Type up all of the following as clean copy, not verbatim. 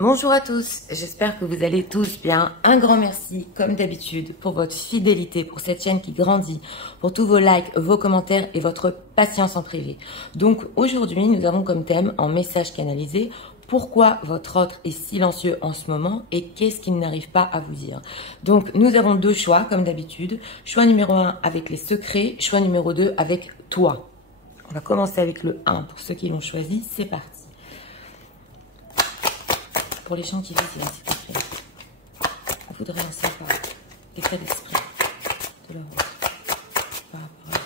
Bonjour à tous, j'espère que vous allez tous bien. Un grand merci, comme d'habitude, pour votre fidélité, pour cette chaîne qui grandit, pour tous vos likes, vos commentaires et votre patience en privé. Donc aujourd'hui, nous avons comme thème, en message canalisé, pourquoi votre autre est silencieux en ce moment et qu'est-ce qu'il n'arrive pas à vous dire. Donc nous avons deux choix, comme d'habitude. Choix numéro 1 avec les secrets, choix numéro 2 avec toi. On va commencer avec le 1 pour ceux qui l'ont choisi, c'est parti. Pour les gens qui vivent là, s'il te plaît, vous voudrez en savoir l'état d'esprit de leur autre par rapport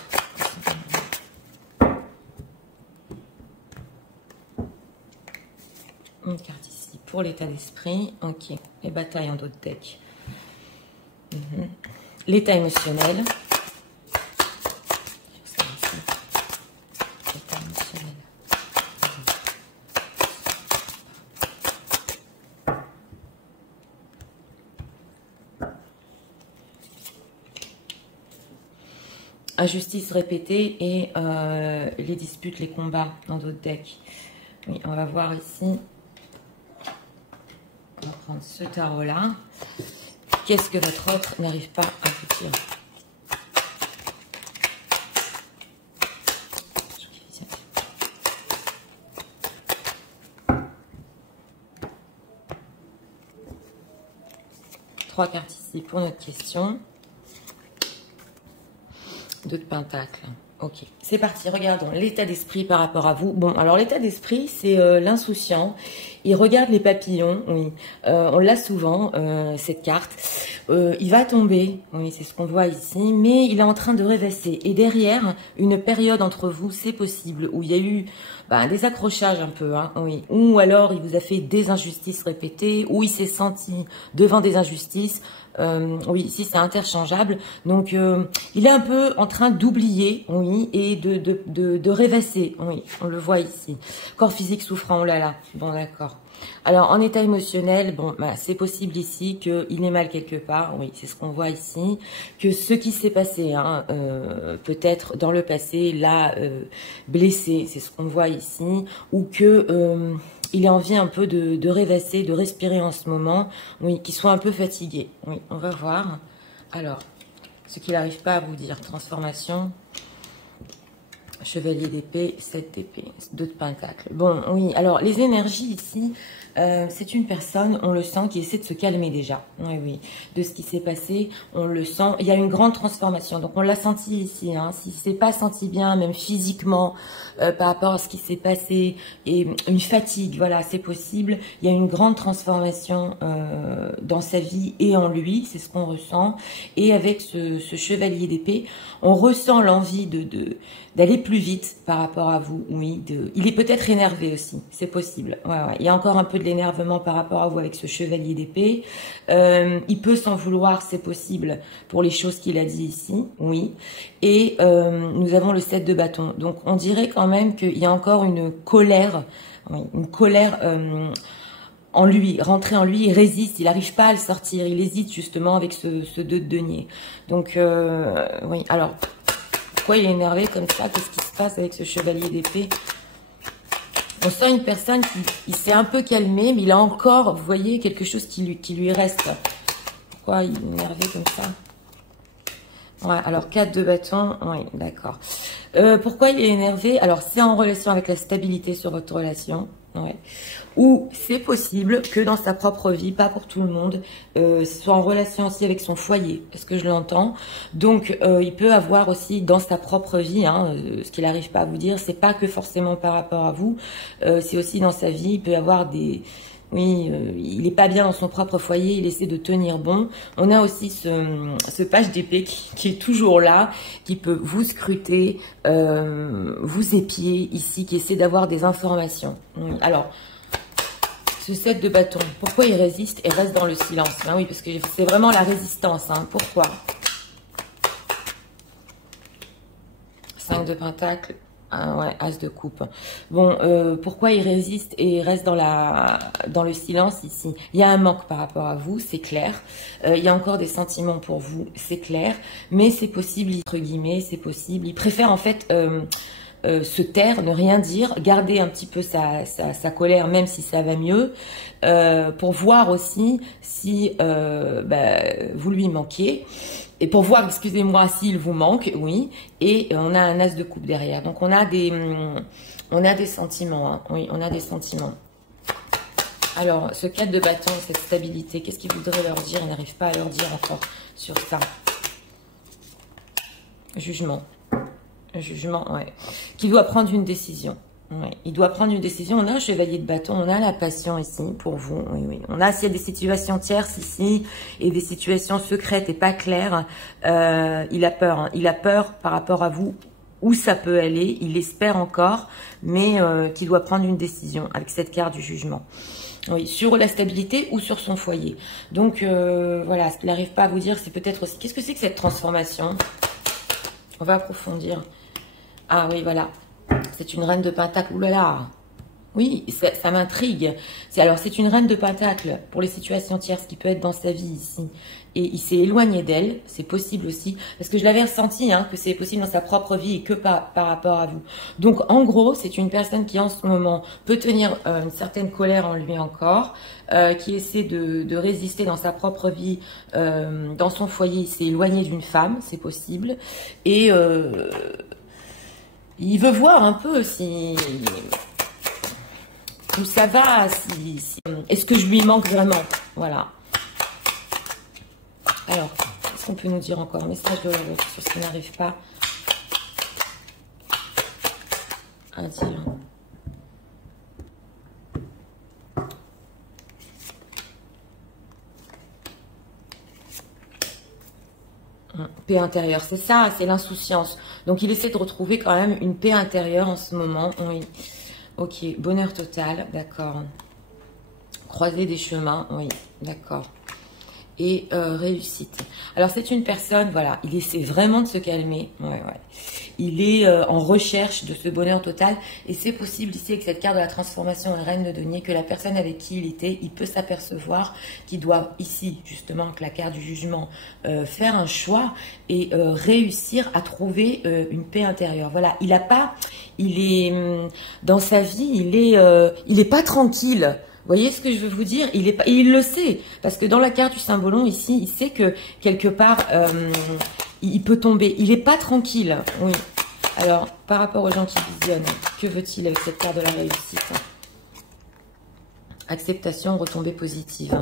à une carte ici pour l'état d'esprit. Ok, les batailles en d'autres decks. L'état émotionnel. L'état émotionnel. Injustice répétée et les disputes, les combats dans d'autres decks. Oui, on va voir ici. On va prendre ce tarot-là. Qu'est-ce que votre autre n'arrive pas à vous dire? Trois cartes ici pour notre question. Deux de pentacles. Ok, c'est parti. Regardons l'état d'esprit par rapport à vous. Bon, alors l'état d'esprit, c'est l'insouciant. Il regarde les papillons, oui. On l'a souvent, cette carte. Il va tomber, oui, c'est ce qu'on voit ici, mais il est en train de rêvasser. Et derrière, une période entre vous, c'est possible, où il y a eu des accrochages un peu, hein, oui. Ou alors, il vous a fait des injustices répétées, ou il s'est senti devant des injustices. Oui, ici c'est interchangeable. Donc, il est un peu en train d'oublier, oui, et de rêvasser. Oui, on le voit ici. Corps physique souffrant, oh là là. Bon, d'accord. Alors, en état émotionnel, bon, c'est possible ici qu'il ait mal quelque part. Oui, c'est ce qu'on voit ici. Que ce qui s'est passé, hein, peut-être dans le passé, l'a blessé. C'est ce qu'on voit ici. Ou que... il a envie un peu de rêvasser, de respirer en ce moment. Oui, qu'il soit un peu fatigué. Oui, on va voir. Alors, ce qu'il n'arrive pas à vous dire. Transformation. Chevalier d'épée, 7 d'épée, 2 de pentacle. Bon, oui, alors les énergies ici, c'est une personne, on le sent, qui essaie de se calmer déjà. Oui, oui, de ce qui s'est passé, on le sent. Il y a une grande transformation, donc on l'a senti ici. Hein, si c'est pas senti bien, même physiquement, par rapport à ce qui s'est passé, et une fatigue, voilà, c'est possible. Il y a une grande transformation dans sa vie et en lui, c'est ce qu'on ressent. Et avec ce chevalier d'épée, on ressent l'envie d'aller plus vite par rapport à vous, oui. Il est peut-être énervé aussi, c'est possible. Ouais, ouais. Il y a encore un peu de l'énervement par rapport à vous avec ce chevalier d'épée. Il peut s'en vouloir, c'est possible, pour les choses qu'il a dit ici, oui. Et nous avons le 7 de bâton. Donc on dirait quand même qu'il y a encore une colère, oui, une colère en lui, rentré en lui, il résiste, il n'arrive pas à le sortir, il hésite justement avec ce 2 de denier. Donc oui, alors... Pourquoi il est énervé comme ça? Qu'est-ce qui se passe avec ce chevalier d'épée? On sent une personne qui s'est un peu calmé, mais il a encore, vous voyez, quelque chose qui lui reste. Pourquoi il est énervé comme ça? Ouais, alors 4 de bâton, oui, d'accord. Pourquoi il est énervé? Alors c'est en relation avec la stabilité sur votre relation. Ouais. Ou c'est possible que dans sa propre vie, pas pour tout le monde, soit en relation aussi avec son foyer, parce que je l'entends. Donc, il peut avoir aussi dans sa propre vie, hein, ce qu'il n'arrive pas à vous dire, c'est pas que forcément par rapport à vous, c'est aussi dans sa vie, il peut avoir des... Oui, il n'est pas bien dans son propre foyer, il essaie de tenir bon. On a aussi ce page d'épée qui est toujours là, qui peut vous scruter, vous épier ici, qui essaie d'avoir des informations. Oui. Alors, ce 7 de bâton, pourquoi il résiste et reste dans le silence? Ben oui, parce que c'est vraiment la résistance. Hein. Pourquoi? 5 de pentacle. Ah ouais, as de coupe. Bon, pourquoi il résiste et reste dans le silence ici? Il y a un manque par rapport à vous, c'est clair. Il y a encore des sentiments pour vous, c'est clair. Mais c'est possible, entre guillemets, c'est possible. Il préfère en fait se taire, ne rien dire, garder un petit peu sa colère, même si ça va mieux, pour voir aussi si vous lui manquez. Et pour voir, excusez-moi, s'il vous manque, oui. Et on a un as de coupe derrière. Donc on a des sentiments. Hein. Oui, on a des sentiments. Alors, ce 4 de bâton, cette stabilité, qu'est-ce qu'il voudrait leur dire? Il n'arrive pas à leur dire encore sur ça. Jugement. Jugement, ouais. Qui doit prendre une décision. Ouais. Il doit prendre une décision. On a un chevalier de bâton, on a la passion ici pour vous. Oui, oui. On a s'il y a des situations tierces ici et des situations secrètes et pas claires, il a peur. Hein. Il a peur par rapport à vous, où ça peut aller. Il espère encore, mais qu'il doit prendre une décision avec cette carte du jugement. Oui, sur la stabilité ou sur son foyer. Donc, voilà, ce qu'il n'arrive pas à vous dire, c'est peut-être aussi... Qu'est-ce que c'est que cette transformation? On va approfondir. Ah oui, voilà. C'est une reine de pentacle. Ouh là là. Oui, ça m'intrigue. Alors, c'est une reine de pentacle pour les situations tierces qui peut être dans sa vie ici. Et il s'est éloigné d'elle. C'est possible aussi. Parce que je l'avais ressenti, hein, que c'est possible dans sa propre vie et que par rapport à vous. Donc, en gros, c'est une personne qui, en ce moment, peut tenir une certaine colère en lui encore, qui essaie de résister dans sa propre vie, dans son foyer. Il s'est éloigné d'une femme, c'est possible. Et il veut voir un peu si... où ça va, est-ce que je lui manque vraiment? Voilà. Alors, qu'est-ce qu'on peut nous dire encore? Un message de sur ce qui n'arrive pas à dire. Paix intérieure, c'est ça, c'est l'insouciance. Donc, il essaie de retrouver quand même une paix intérieure en ce moment. Oui. Ok, bonheur total, d'accord. Croiser des chemins, oui, d'accord. Et réussite. Alors, c'est une personne, voilà, il essaie vraiment de se calmer. Ouais, ouais. Il est en recherche de ce bonheur total. Et c'est possible ici, avec cette carte de la transformation et reine de denier, que la personne avec qui il était, il peut s'apercevoir qu'il doit ici, justement, avec la carte du jugement, faire un choix et réussir à trouver une paix intérieure. Voilà, il a pas, il est, dans sa vie, il est pas tranquille. Vous voyez ce que je veux vous dire? Il le sait, parce que dans la carte du symbolon ici, il sait que quelque part, il peut tomber. Il n'est pas tranquille. Oui. Alors, par rapport aux gens qui visionnent, que veut-il avec cette carte de la réussite? Acceptation, retombée positive.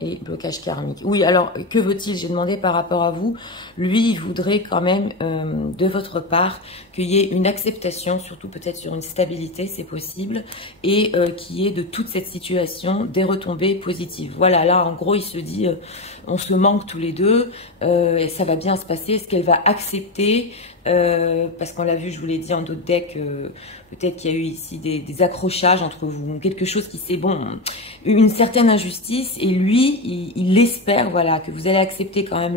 Et blocage karmique. Oui, alors, que veut-il? J'ai demandé par rapport à vous. Lui, il voudrait quand même, de votre part, qu'il y ait une acceptation, surtout peut-être sur une stabilité, c'est possible, et qu'il y ait de toute cette situation des retombées positives. Voilà, là, en gros, il se dit, on se manque tous les deux, et ça va bien se passer. Est-ce qu'elle va accepter parce qu'on l'a vu, je vous l'ai dit en d'autres decks, peut-être qu'il y a eu ici des accrochages entre vous, quelque chose qui c'est bon, une certaine injustice, et lui, il espère, voilà, que vous allez accepter quand même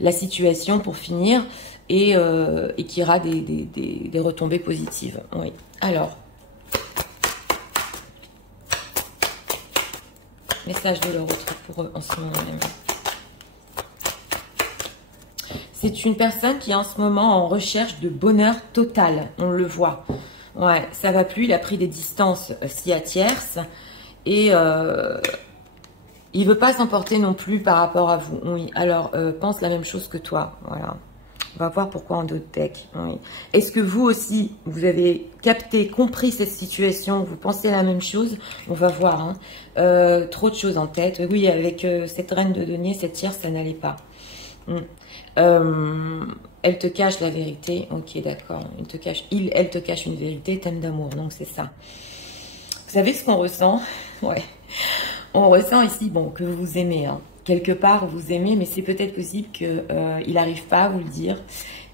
la situation pour finir, et qu'il y aura des retombées positives. Oui. Alors, message de leur retour pour eux en ce moment même. C'est une personne qui est en ce moment en recherche de bonheur total. On le voit. Ouais, ça va plus. Il a pris des distances si à tierces. Et il veut pas s'emporter non plus par rapport à vous. Oui. Alors, pense la même chose que toi. Voilà. On va voir pourquoi en d'autres decks. Oui. Est-ce que vous aussi, vous avez capté, compris cette situation? Vous pensez la même chose? On va voir. Hein. Trop de choses en tête. Oui, avec cette reine de denier, cette tierce, ça n'allait pas. Elle te cache la vérité. Ok, d'accord. Elle te cache une vérité, thème d'amour. Donc, c'est ça. Vous savez ce qu'on ressent? Ouais. On ressent ici, bon, que vous vous aimez. Hein. Quelque part, vous aimez, mais c'est peut-être possible qu'il n'arrive pas à vous le dire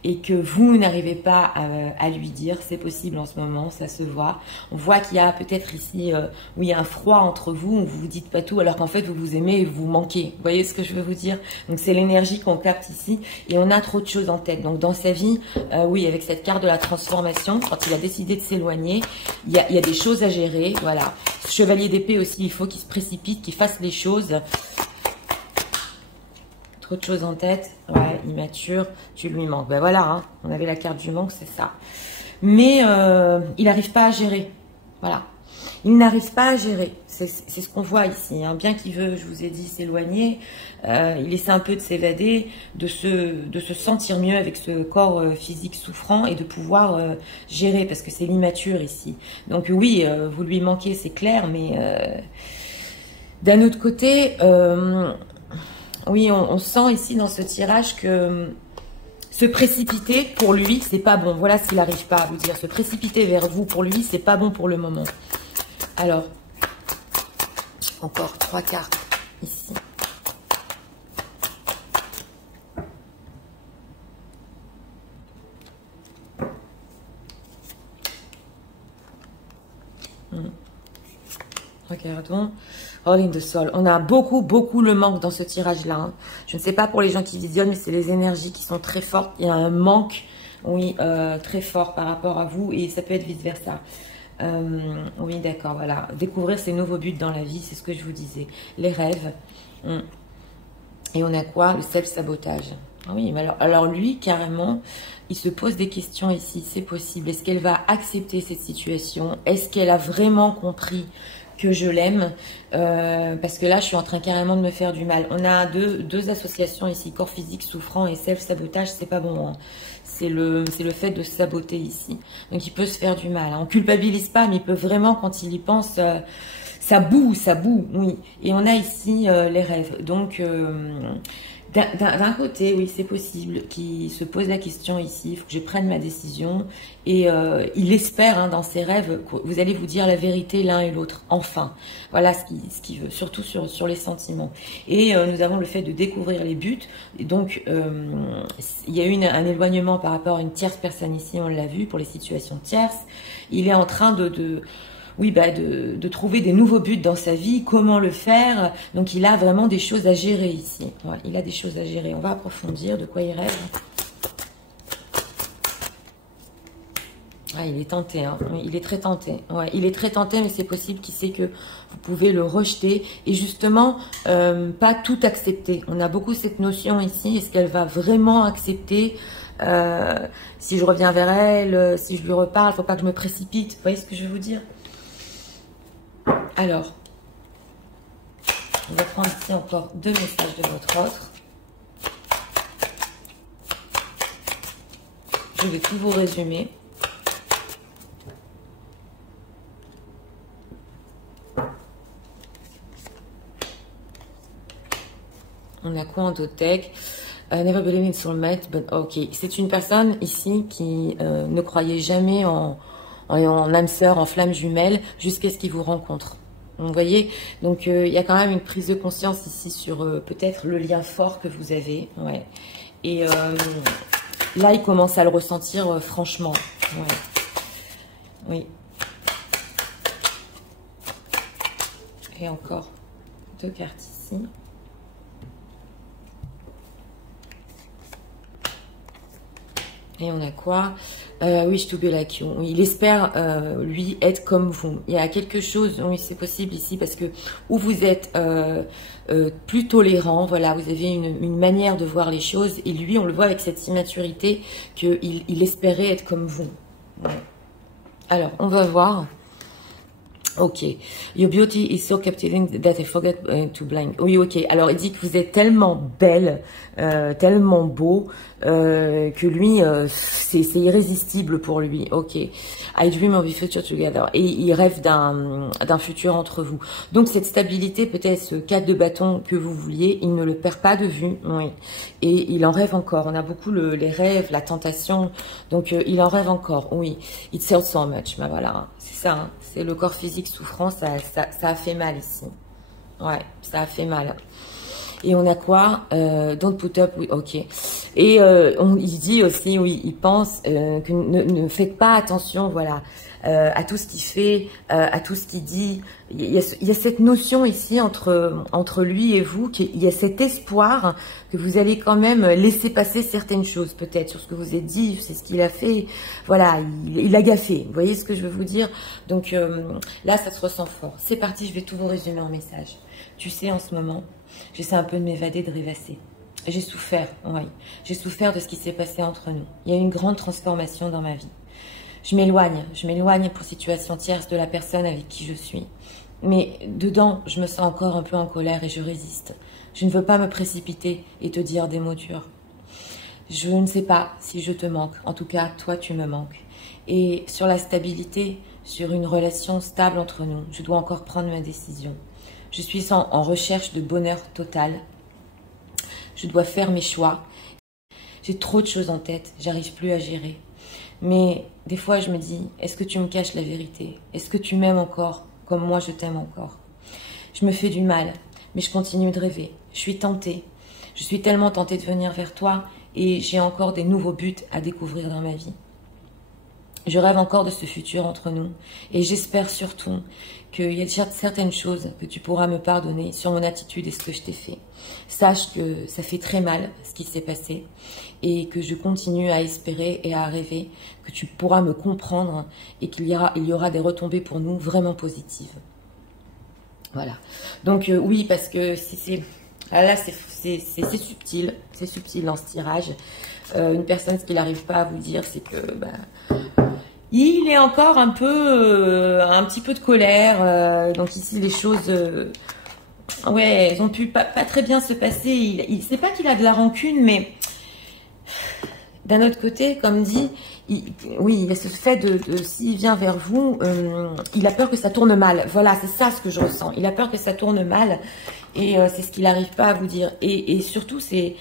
et que vous n'arrivez pas à lui dire. C'est possible en ce moment, ça se voit. On voit qu'il y a peut-être ici oui, un froid entre vous, où vous vous dites pas tout, alors qu'en fait, vous vous aimez et vous manquez. Vous voyez ce que je veux vous dire? Donc, c'est l'énergie qu'on capte ici et on a trop de choses en tête. Donc, dans sa vie, oui, avec cette carte de la transformation, quand il a décidé de s'éloigner, il y a des choses à gérer. Voilà. Chevalier d'épée aussi, il faut qu'il se précipite, qu'il fasse les choses. Trop de choses en tête, ouais, immature, tu lui manques. Ben voilà, hein, on avait la carte du manque, c'est ça. mais il n'arrive pas à gérer. Voilà. Il n'arrive pas à gérer. C'est ce qu'on voit ici. Hein. Bien qu'il veut, je vous ai dit, s'éloigner, il essaie un peu de s'évader, de se sentir mieux avec ce corps physique souffrant et de pouvoir gérer, parce que c'est l'immature ici. Donc oui, vous lui manquez, c'est clair, mais d'un autre côté, oui, on sent ici dans ce tirage que se précipiter pour lui, c'est pas bon. Voilà ce qu'il n'arrive pas à vous dire. Se précipiter vers vous pour lui, c'est pas bon pour le moment. Alors, encore 3 cartes ici. Regardons. All in the soul. On a beaucoup le manque dans ce tirage-là. Hein. Je ne sais pas pour les gens qui visionnent, mais c'est les énergies qui sont très fortes. Il y a un manque, oui, très fort par rapport à vous, et ça peut être vice-versa. Oui, d'accord, voilà. Découvrir ses nouveaux buts dans la vie, c'est ce que je vous disais. Les rêves. Et on a quoi? Le self-sabotage. Ah oui, mais alors lui, carrément, il se pose des questions ici. C'est possible. Est-ce qu'elle va accepter cette situation? Est-ce qu'elle a vraiment compris que je l'aime? Parce que là, je suis en train carrément de me faire du mal. On a deux associations ici. Corps physique souffrant et self-sabotage, c'est pas bon. Hein. C'est le fait de se saboter ici. Donc, il peut se faire du mal. Hein. On culpabilise pas, mais il peut vraiment, quand il y pense, ça boue, oui. Et on a ici les rêves. Donc, d'un côté, oui, c'est possible qu'il se pose la question ici. Il faut que je prenne ma décision. Et il espère, hein, dans ses rêves, que vous allez vous dire la vérité l'un et l'autre. Enfin, voilà ce qu'il veut, surtout sur les sentiments. Et nous avons le fait de découvrir les buts. Et donc, il y a eu un éloignement par rapport à une tierce personne ici, on l'a vu, pour les situations tierces. Il est en train oui, de trouver des nouveaux buts dans sa vie, comment le faire. Donc, il a vraiment des choses à gérer ici. Ouais, il a des choses à gérer. On va approfondir de quoi il rêve. Ah, il est tenté, hein. Il est très tenté. Ouais, il est très tenté, mais c'est possible qu'il sait que vous pouvez le rejeter et justement pas tout accepter. On a beaucoup cette notion ici. Est-ce qu'elle va vraiment accepter si je reviens vers elle, si je lui reparle, il ne faut pas que je me précipite. Vous voyez ce que je veux vous dire? Alors, on va prendre ici encore 2 messages de votre autre. Je vais tout vous résumer. On a quoi en Dotec? Never believe in soulmate, but ok. C'est une personne ici qui ne croyait jamais en âme sœur, en flamme jumelle, jusqu'à ce qu'il vous rencontre. Vous voyez? Donc, il y a quand même une prise de conscience ici sur peut-être le lien fort que vous avez. Ouais. Et là, il commence à le ressentir franchement. Ouais. Oui. Et encore 2 cartes ici. Et on a quoi? Wish to be like you. Il espère, lui, être comme vous. Il y a quelque chose, oui, c'est possible ici, parce que où vous êtes plus tolérant, voilà, vous avez une manière de voir les choses, et lui, on le voit avec cette immaturité, qu'il espérait être comme vous. Ouais. Alors, on va voir. Ok. Your beauty is so captivating that I forget to blink. Oui, ok. Alors, il dit que vous êtes tellement belle, tellement beau, que lui, c'est irrésistible pour lui. Ok. I dream of a future together. Et il rêve d'un futur entre vous. Donc, cette stabilité, peut-être ce 4 de bâton que vous vouliez, il ne le perd pas de vue. Oui. Et il en rêve encore. On a beaucoup les rêves, la tentation. Donc, il en rêve encore. Oui. It sells so much. Ben voilà. C'est ça, hein. C'est le corps physique souffrant, ça a fait mal ici. Ouais, ça a fait mal. Et on a quoi? Don't put up, oui, ok. Et il dit aussi, oui, il pense que ne faites pas attention, voilà, à tout ce qu'il fait, à tout ce qu'il dit. Il y a cette notion ici entre lui et vous, il y a cet espoir que vous allez quand même laisser passer certaines choses, peut-être, sur ce que vous avez dit, c'est ce qu'il a fait. Voilà, il a gaffé. Vous voyez ce que je veux vous dire? Donc là, ça se ressent fort. C'est parti, je vais tout vous résumer en message. Tu sais, en ce moment, j'essaie un peu de m'évader, de rêvasser. J'ai souffert, oui. J'ai souffert de ce qui s'est passé entre nous. Il y a eu une grande transformation dans ma vie. Je m'éloigne pour situation tierce de la personne avec qui je suis. Mais dedans, je me sens encore un peu en colère et je résiste. Je ne veux pas me précipiter et te dire des mots durs. Je ne sais pas si je te manque. En tout cas, toi, tu me manques. Et sur la stabilité, sur une relation stable entre nous, je dois encore prendre ma décision. Je suis en recherche de bonheur total. Je dois faire mes choix. J'ai trop de choses en tête, j'arrive plus à gérer. Mais des fois, je me dis, est-ce que tu me caches la vérité? Est-ce que tu m'aimes encore comme moi je t'aime encore? Je me fais du mal, mais je continue de rêver. Je suis tentée. Je suis tellement tentée de venir vers toi et j'ai encore des nouveaux buts à découvrir dans ma vie. Je rêve encore de ce futur entre nous et j'espère surtout qu'il y a certaines choses que tu pourras me pardonner sur mon attitude et ce que je t'ai fait. Sache que ça fait très mal ce qui s'est passé et que je continue à espérer et à rêver que tu pourras me comprendre et qu'il y aura des retombées pour nous vraiment positives. Voilà. Donc oui, parce que là c'est subtil dans ce tirage. Une personne, ce qu'il n'arrive pas à vous dire, c'est que il est encore un petit peu de colère. Donc ici, les choses, ouais, elles ont pu pas très bien se passer. Il sait pas qu'il a de la rancune, mais d'un autre côté, comme dit, oui, il y a ce fait s'il vient vers vous, il a peur que ça tourne mal. Voilà, c'est ça ce que je ressens. Il a peur que ça tourne mal et c'est ce qu'il n'arrive pas à vous dire. Et surtout, c'est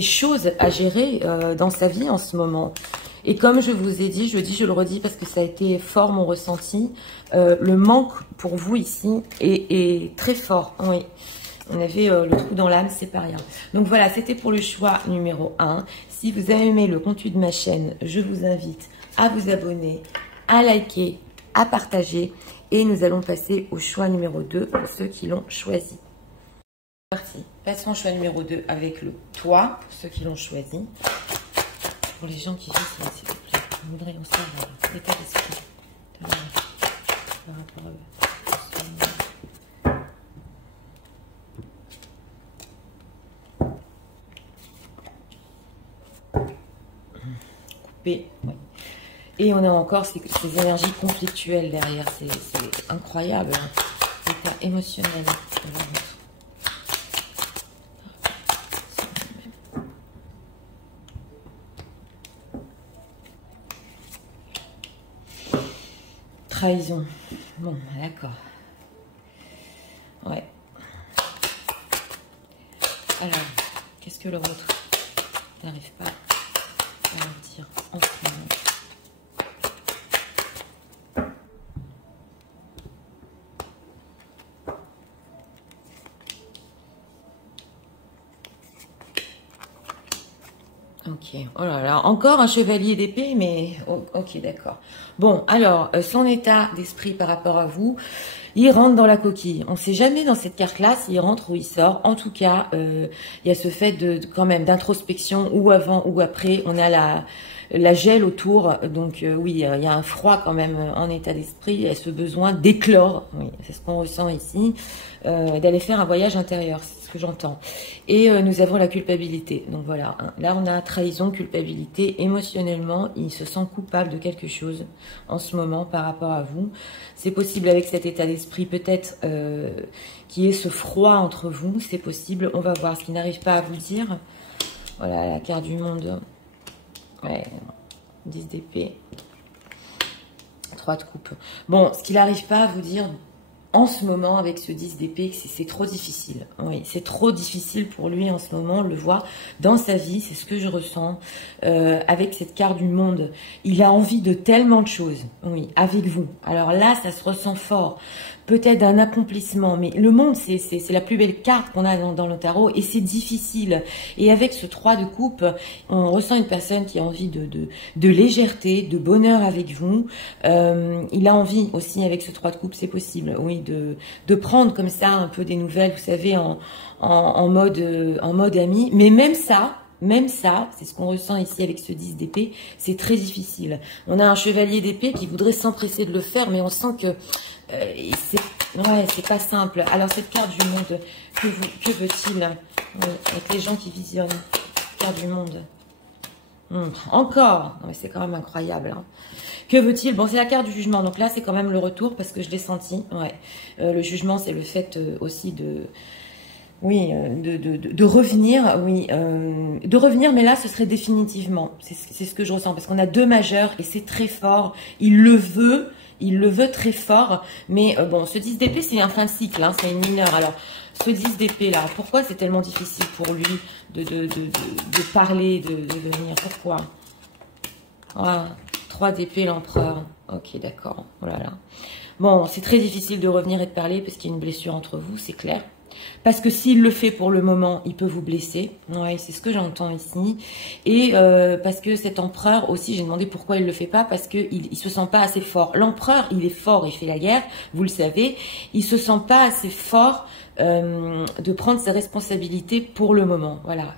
choses à gérer dans sa vie en ce moment. Et comme je vous ai dit, je le redis parce que ça a été fort mon ressenti, le manque pour vous ici est très fort. Oui. On avait le trou dans l'âme, c'est pas rien. Donc voilà, c'était pour le choix numéro 1. Si vous avez aimé le contenu de ma chaîne, je vous invite à vous abonner, à liker, à partager. Et nous allons passer au choix numéro 2 pour ceux qui l'ont choisi. C'est parti. Passons au choix numéro 2 avec le toit, pour ceux qui l'ont choisi. Pour les gens qui vivent, s'il vous plaît, nous voudrions savoir l'état d'esprit par rapport à eux. Ouais. Et on a encore ces énergies conflictuelles derrière, c'est incroyable, hein. L'état émotionnel. Trahison. Bon, d'accord. Ouais. Alors, qu'est-ce que le vôtre n'arrive pas à leur dire en ce moment? Ok, oh là là, encore un chevalier d'épée, mais ok, d'accord. Bon, alors, son état d'esprit par rapport à vous, il rentre dans la coquille. On ne sait jamais dans cette carte-là s'il rentre ou il sort. En tout cas, il y a ce fait quand même d'introspection, ou avant ou après, on a la gel autour. Donc oui, il y a un froid quand même en état d'esprit, il y a ce besoin d'éclore, oui, c'est ce qu'on ressent ici, d'aller faire un voyage intérieur, c'est ce que j'entends. Et nous avons la culpabilité. Donc voilà, hein, là on a trahison, culpabilité, émotionnellement, il se sent coupable de quelque chose en ce moment par rapport à vous. C'est possible avec cet état d'esprit peut-être qu'il y ait ce froid entre vous, c'est possible, on va voir ce qu'il n'arrive pas à vous dire. Voilà la carte du monde. Ouais, 10 d'épée, 3 de coupe. Bon, ce qu'il n'arrive pas à vous dire en ce moment avec ce 10 d'épée, c'est trop difficile. Oui, c'est trop difficile pour lui en ce moment, on le voit dans sa vie, c'est ce que je ressens avec cette carte du monde. Il a envie de tellement de choses, oui, avec vous. Alors là, ça se ressent fort. Peut-être d'un accomplissement, mais le monde, c'est la plus belle carte qu'on a dans le tarot et c'est difficile. Et avec ce 3 de coupe, on ressent une personne qui a envie de légèreté, de bonheur avec vous. Il a envie aussi, avec ce 3 de coupe, c'est possible, oui, de prendre comme ça un peu des nouvelles, vous savez, en mode ami. Mais même ça, c'est ce qu'on ressent ici avec ce 10 d'épée, c'est très difficile. On a un chevalier d'épée qui voudrait s'empresser de le faire, mais on sent que c'est pas simple. Alors cette carte du monde, que veut-il avec les gens qui visionnent? Carte du monde. Encore. Non, mais c'est quand même incroyable. Hein. Que veut-il? Bon, c'est la carte du jugement. Donc là, c'est quand même le retour parce que je l'ai senti. Ouais. Le jugement, c'est le fait aussi de... Oui, de revenir, oui, de revenir, mais là, ce serait définitivement. C'est ce que je ressens, parce qu'on a 2 majeurs et c'est très fort. Il le veut très fort. Mais bon, ce 10 d'épée, c'est un fin de cycle, hein, c'est une mineure. Alors, ce 10 d'épée là, pourquoi c'est tellement difficile pour lui de parler, de venir? Pourquoi? Voilà, 3 d'épée, l'empereur. Ok, d'accord. Oh là là. Bon, c'est très difficile de revenir et de parler parce qu'il y a une blessure entre vous, c'est clair. Parce que s'il le fait pour le moment, il peut vous blesser. Ouais, c'est ce que j'entends ici. Et parce que cet empereur aussi, j'ai demandé pourquoi il le fait pas, parce qu'il se sent pas assez fort. L'empereur, il est fort, il fait la guerre, vous le savez. Il se sent pas assez fort de prendre ses responsabilités pour le moment. Voilà,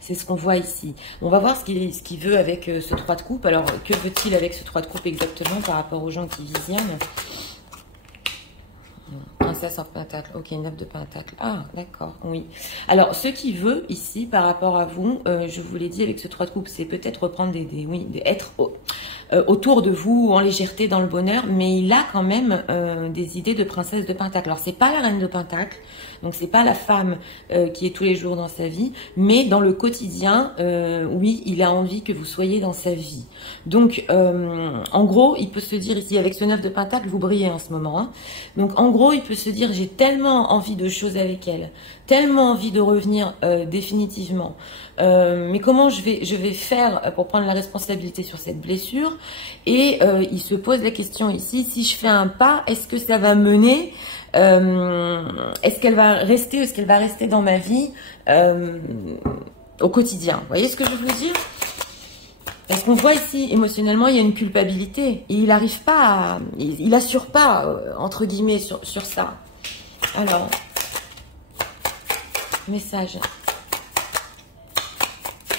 c'est ce qu'on voit ici. On va voir ce qu'il veut avec ce 3 de coupe. Alors, que veut-il avec ce 3 de coupe exactement par rapport aux gens qui visionnent? Princesse en pentacle, ok, 9 de pentacle. Ah, d'accord, oui. Alors, ce qu'il veut ici, par rapport à vous, je vous l'ai dit avec ce 3 de coupe, c'est peut-être reprendre être autour de vous, en légèreté, dans le bonheur, mais il a quand même des idées de princesse de pentacle. Alors, c'est pas la reine de pentacle, donc c'est pas la femme qui est tous les jours dans sa vie, mais dans le quotidien, oui, il a envie que vous soyez dans sa vie. Donc, en gros, il peut se dire ici, avec ce 9 de pentacle, vous brillez en ce moment, hein. Donc, en gros, il peut se dire, j'ai tellement envie de choses avec elle, tellement envie de revenir définitivement. Mais comment je vais faire pour prendre la responsabilité sur cette blessure? Et il se pose la question ici, si je fais un pas, est-ce que ça va mener, est-ce qu'elle va rester, est-ce qu'elle va rester dans ma vie au quotidien? Vous voyez ce que je veux vous dire? Parce qu'on voit ici, émotionnellement, il y a une culpabilité. Et il n'arrive pas, il assure pas, entre guillemets, sur ça. Alors, message.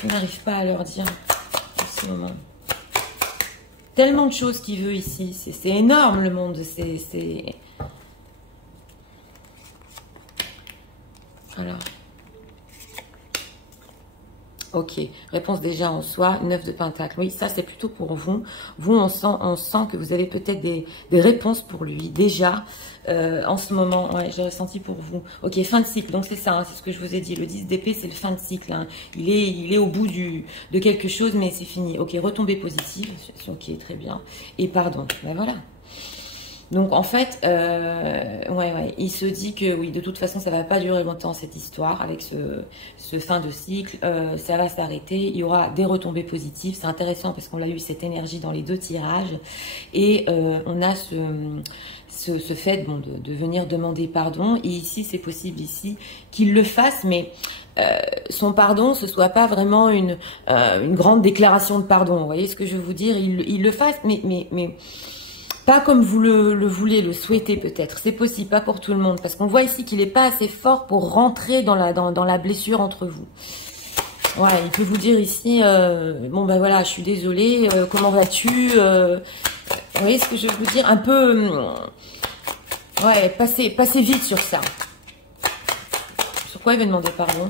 Il n'arrive pas à leur dire en ce moment. Tellement de choses qu'il veut ici. C'est énorme, le monde. C'est... Alors... Ok, réponse déjà en soi, 9 de pentacle. Oui, ça c'est plutôt pour vous. Vous, on sent que vous avez peut-être des réponses pour lui déjà en ce moment. Ouais, j'ai ressenti pour vous. Ok, fin de cycle. Donc c'est ça, hein, c'est ce que je vous ai dit. Le 10 d'épée, c'est le fin de cycle. Hein. Il est au bout de quelque chose, mais c'est fini. Ok, retombée positive. Ok, très bien. Et pardon. Ben voilà. Donc en fait, ouais, il se dit que oui, de toute façon, ça va pas durer longtemps cette histoire avec ce fin de cycle. Ça va s'arrêter. Il y aura des retombées positives. C'est intéressant parce qu'on a eu cette énergie dans les 2 tirages et on a ce fait bon, de venir demander pardon. Et ici, c'est possible ici qu'il le fasse, mais son pardon, ce soit pas vraiment une grande déclaration de pardon. Vous voyez ce que je veux vous dire? Il le fasse, mais pas comme vous le voulez, le souhaitez peut-être. C'est possible, pas pour tout le monde. Parce qu'on voit ici qu'il n'est pas assez fort pour rentrer dans la blessure entre vous. Ouais, il peut vous dire ici, bon ben voilà, je suis désolée, comment vas-tu? Vous voyez ce que je veux vous dire? Un peu, ouais, passez vite sur ça. Sur quoi il va demander pardon?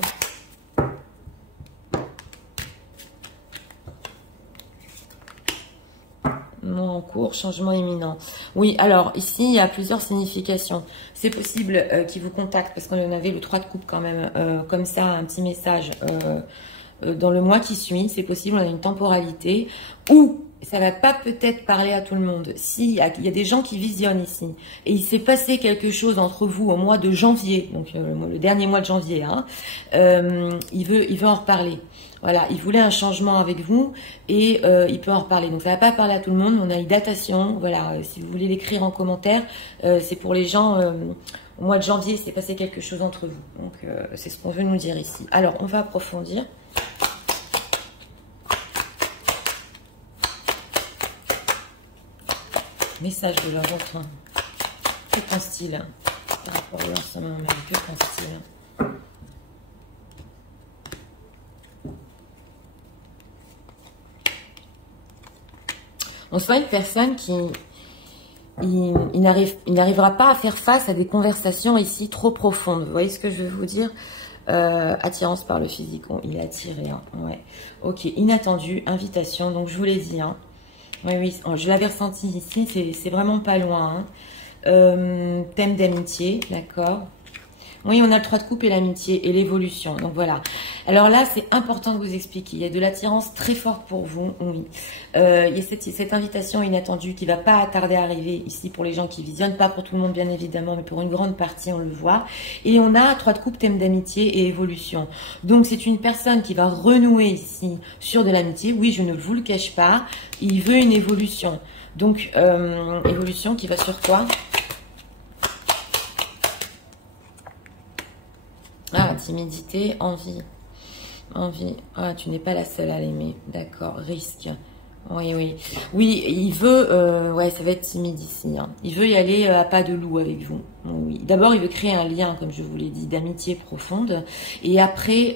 Non, en cours, changement imminent. Oui, alors ici, il y a plusieurs significations. C'est possible qu'il vous contacte, parce qu'on en avait le 3 de coupe quand même, comme ça, un petit message dans le mois qui suit. C'est possible, on a une temporalité. Ou, ça va pas peut-être parler à tout le monde. Si, il y a des gens qui visionnent ici. Et il s'est passé quelque chose entre vous au mois de janvier, donc le dernier mois de janvier. Hein, il veut en reparler. Voilà, il voulait un changement avec vous et il peut en reparler. Donc ça va pas parler à tout le monde, on a une datation. Voilà, si vous voulez l'écrire en commentaire, c'est pour les gens, au mois de janvier, il s'est passé quelque chose entre vous. Donc c'est ce qu'on veut nous dire ici. Alors, on va approfondir. Message de leur autre. Que pense-t-il par rapport au lancement même? Que pense-t-il? On sent une personne qui n'arrivera pas à faire face à des conversations ici trop profondes. Vous voyez ce que je veux vous dire? Attirance par le physique, il est attiré, hein, ouais. Ok, inattendu, invitation, donc je vous l'ai dit, hein. Oui, oui, je l'avais ressenti ici, c'est vraiment pas loin, hein. Thème d'amitié, d'accord. Oui, on a le 3 de coupe et l'amitié et l'évolution. Donc voilà. Alors là, c'est important de vous expliquer. Il y a de l'attirance très forte pour vous. Oui. Il y a cette invitation inattendue qui va pas tarder à arriver ici pour les gens qui visionnent. Pas pour tout le monde, bien évidemment, mais pour une grande partie, on le voit. Et on a 3 de coupe, thème d'amitié et évolution. Donc c'est une personne qui va renouer ici sur de l'amitié. Oui, je ne vous le cache pas. Il veut une évolution. Donc, évolution qui va sur quoi ? Ah, timidité, envie. Envie. Ah, tu n'es pas la seule à l'aimer. D'accord. Risque. Oui, oui. Oui, il veut... ouais, ça va être timide ici. Hein. Il veut y aller à pas de loup avec vous. Oui. D'abord, il veut créer un lien, comme je vous l'ai dit, d'amitié profonde. Et après,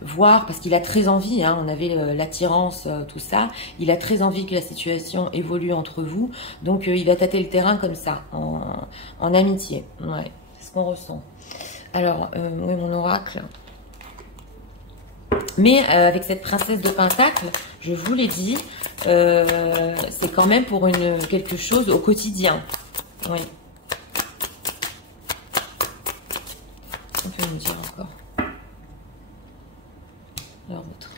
voir... Parce qu'il a très envie, hein, on avait l'attirance, tout ça. Il a très envie que la situation évolue entre vous. Donc, il va tâter le terrain comme ça, en amitié. Ouais, c'est ce qu'on ressent. Alors, oui, mon oracle. Mais avec cette princesse de Pentacle, je vous l'ai dit, c'est quand même pour quelque chose au quotidien. Oui. On peut me dire encore. Alors, votre.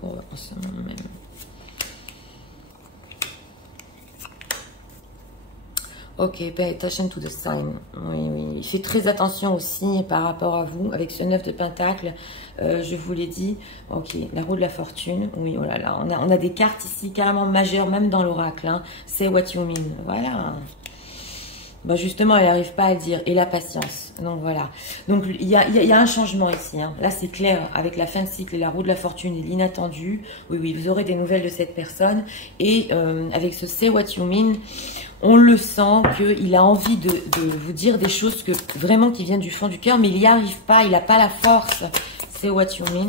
Pour en ce moment même. Ok, pay attention to the sign. Oui, oui. Il fait très attention aussi par rapport à vous. Avec ce 9 de Pentacle, je vous l'ai dit. Ok, la roue de la fortune. Oui, oh là là. On a des cartes ici carrément majeures, même dans l'oracle. Hein. Say what you mean. Voilà. Ben justement, elle n'arrive pas à le dire. Et la patience. Donc voilà. Donc il y a un changement ici. Hein. Là, c'est clair. Avec la fin de cycle et la roue de la fortune et l'inattendu. Oui, oui, vous aurez des nouvelles de cette personne. Et avec ce say what you mean, on le sent qu'il a envie de vous dire des choses vraiment qui viennent du fond du cœur, mais il n'y arrive pas. Il n'a pas la force. Say what you mean.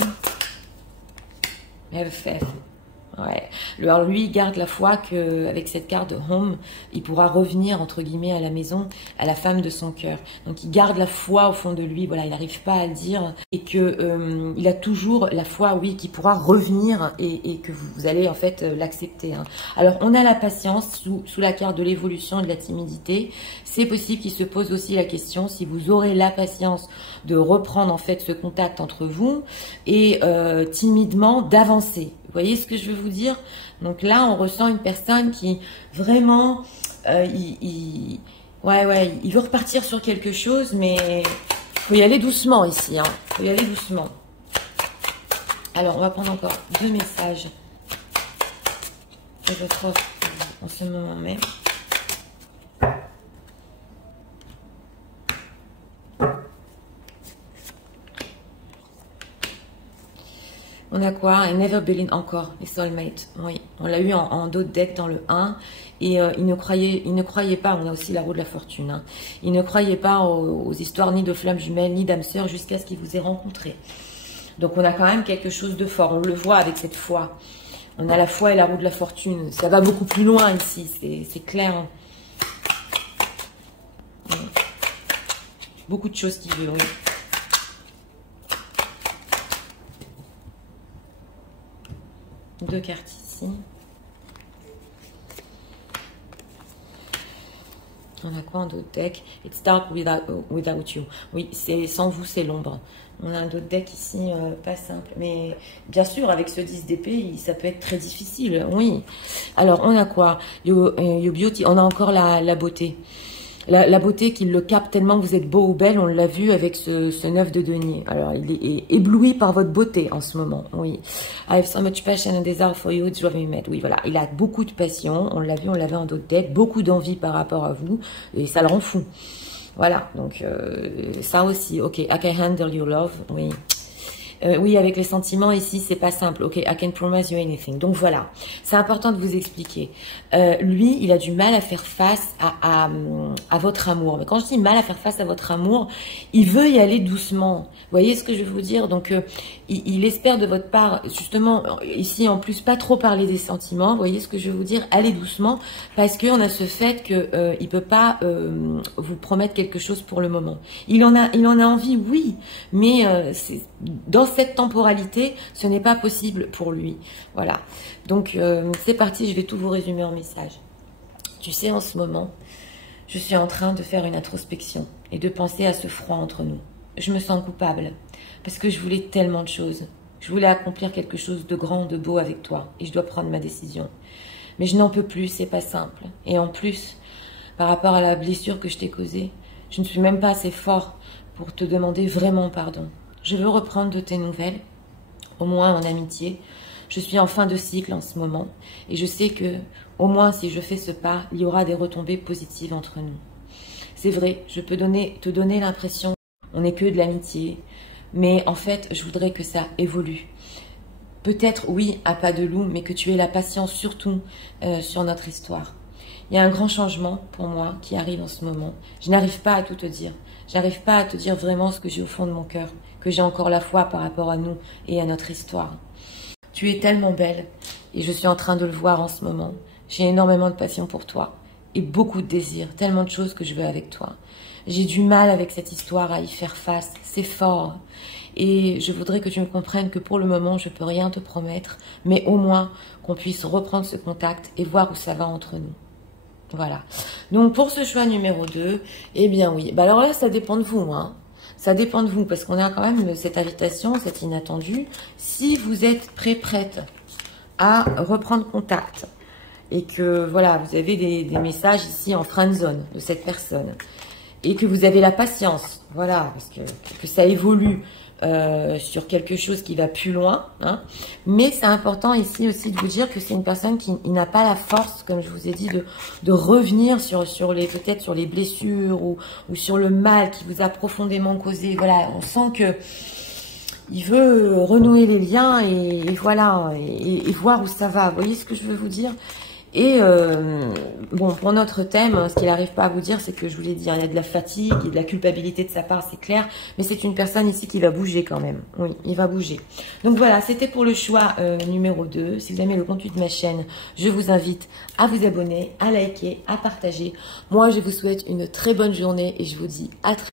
FF. Ouais. Alors lui, il garde la foi qu'avec cette carte de Home, il pourra revenir, entre guillemets, à la maison, à la femme de son cœur. Donc il garde la foi au fond de lui, voilà, il n'arrive pas à le dire. Et que il a toujours la foi, oui, qu'il pourra revenir et que vous allez en fait l'accepter. Hein. Alors on a la patience sous la carte de l'évolution et de la timidité. C'est possible qu'il se pose aussi la question si vous aurez la patience de reprendre en fait ce contact entre vous et timidement d'avancer. Vous voyez ce que je veux vous dire? Donc là, on ressent une personne qui vraiment, il veut repartir sur quelque chose, mais il faut y aller doucement ici. Hein. Il faut y aller doucement. Alors, on va prendre encore 2 messages de votre offre en ce moment même. On a quoi? Never Believe encore, les soulmates. Oui, on l'a eu en dos de deck dans le 1. Et il ne croyait pas, on a aussi la roue de la fortune. Hein, il ne croyait pas aux histoires ni de flammes jumelles, ni d'âmes sœurs jusqu'à ce qu'il vous ait rencontré. Donc on a quand même quelque chose de fort. On le voit avec cette foi. On a la foi et la roue de la fortune. Ça va beaucoup plus loin ici, c'est clair. Hein. Beaucoup de choses qu'il veut, oui. Deux cartes ici. On a quoi en d'autres deck? It's dark without you. Oui, c'est sans vous, c'est l'ombre. On a un autre deck ici, pas simple. Mais bien sûr, avec ce 10 d'épée, ça peut être très difficile. Oui. Alors, on a quoi? Your beauty. On a encore la beauté. La beauté qui le capte tellement que vous êtes beau ou belle, on l'a vu avec ce 9 de denier. Alors, il est ébloui par votre beauté en ce moment, oui. I have so much passion and desire for you, it's driving me mad. Oui, voilà, il a beaucoup de passion, on l'a vu, on l'avait en d'autres decks, beaucoup d'envie par rapport à vous, et ça le rend fou. Voilà, donc ça aussi, ok, I can handle your love, oui. Oui, avec les sentiments ici, c'est pas simple. Ok, I can promise you anything. Donc voilà, c'est important de vous expliquer. Lui, il a du mal à faire face à votre amour. Mais quand je dis mal à faire face à votre amour, il veut y aller doucement. Vous voyez ce que je veux vous dire? Donc, il espère de votre part, justement, ici en plus, pas trop parler des sentiments. Vous voyez ce que je veux vous dire? Allez doucement, parce qu'on a ce fait que il peut pas vous promettre quelque chose pour le moment. Il en a envie, oui, mais dans cette temporalité, ce n'est pas possible pour lui. Voilà. Donc, c'est parti, je vais tout vous résumer en message. Tu sais, en ce moment, je suis en train de faire une introspection et de penser à ce froid entre nous. Je me sens coupable parce que je voulais tellement de choses. Je voulais accomplir quelque chose de grand, de beau avec toi et je dois prendre ma décision. Mais je n'en peux plus, c'est pas simple. Et en plus, par rapport à la blessure que je t'ai causée, je ne suis même pas assez fort pour te demander vraiment pardon. Je veux reprendre de tes nouvelles, au moins en amitié. Je suis en fin de cycle en ce moment et je sais que, au moins si je fais ce pas, il y aura des retombées positives entre nous. C'est vrai, je peux te donner l'impression on n'est que de l'amitié, mais en fait, je voudrais que ça évolue. Peut-être, oui, à pas de loup, mais que tu aies la patience surtout sur notre histoire. Il y a un grand changement pour moi qui arrive en ce moment. Je n'arrive pas à tout te dire. J'arrive pas à te dire vraiment ce que j'ai au fond de mon cœur, que j'ai encore la foi par rapport à nous et à notre histoire. Tu es tellement belle et je suis en train de le voir en ce moment. J'ai énormément de passion pour toi et beaucoup de désir, tellement de choses que je veux avec toi. J'ai du mal avec cette histoire à y faire face, c'est fort. Et je voudrais que tu me comprennes que pour le moment, je ne peux rien te promettre, mais au moins qu'on puisse reprendre ce contact et voir où ça va entre nous. Voilà. Donc pour ce choix numéro 2, eh bien oui. Bah alors là, ça dépend de vous, hein. Ça dépend de vous, parce qu'on a quand même cette invitation, cette inattendue. Si vous êtes prête à reprendre contact, et que voilà, vous avez des messages ici en friend zone de cette personne, et que vous avez la patience, voilà, parce que ça évolue sur quelque chose qui va plus loin, hein. Mais c'est important ici aussi de vous dire que c'est une personne qui n'a pas la force, comme je vous ai dit, de revenir peut-être sur les blessures ou sur le mal qui vous a profondément causé. Voilà, on sent que il veut renouer les liens et voilà, et voir où ça va. Vous voyez ce que je veux vous dire? Et bon, pour notre thème, ce qu'il n'arrive pas à vous dire, c'est que je voulais dire, il y a de la fatigue, il y a de la culpabilité de sa part, c'est clair, mais c'est une personne ici qui va bouger quand même. Oui, il va bouger. Donc voilà, c'était pour le choix numéro 2. Si vous aimez le contenu de ma chaîne, je vous invite à vous abonner, à liker, à partager. Moi, je vous souhaite une très bonne journée et je vous dis à très bientôt.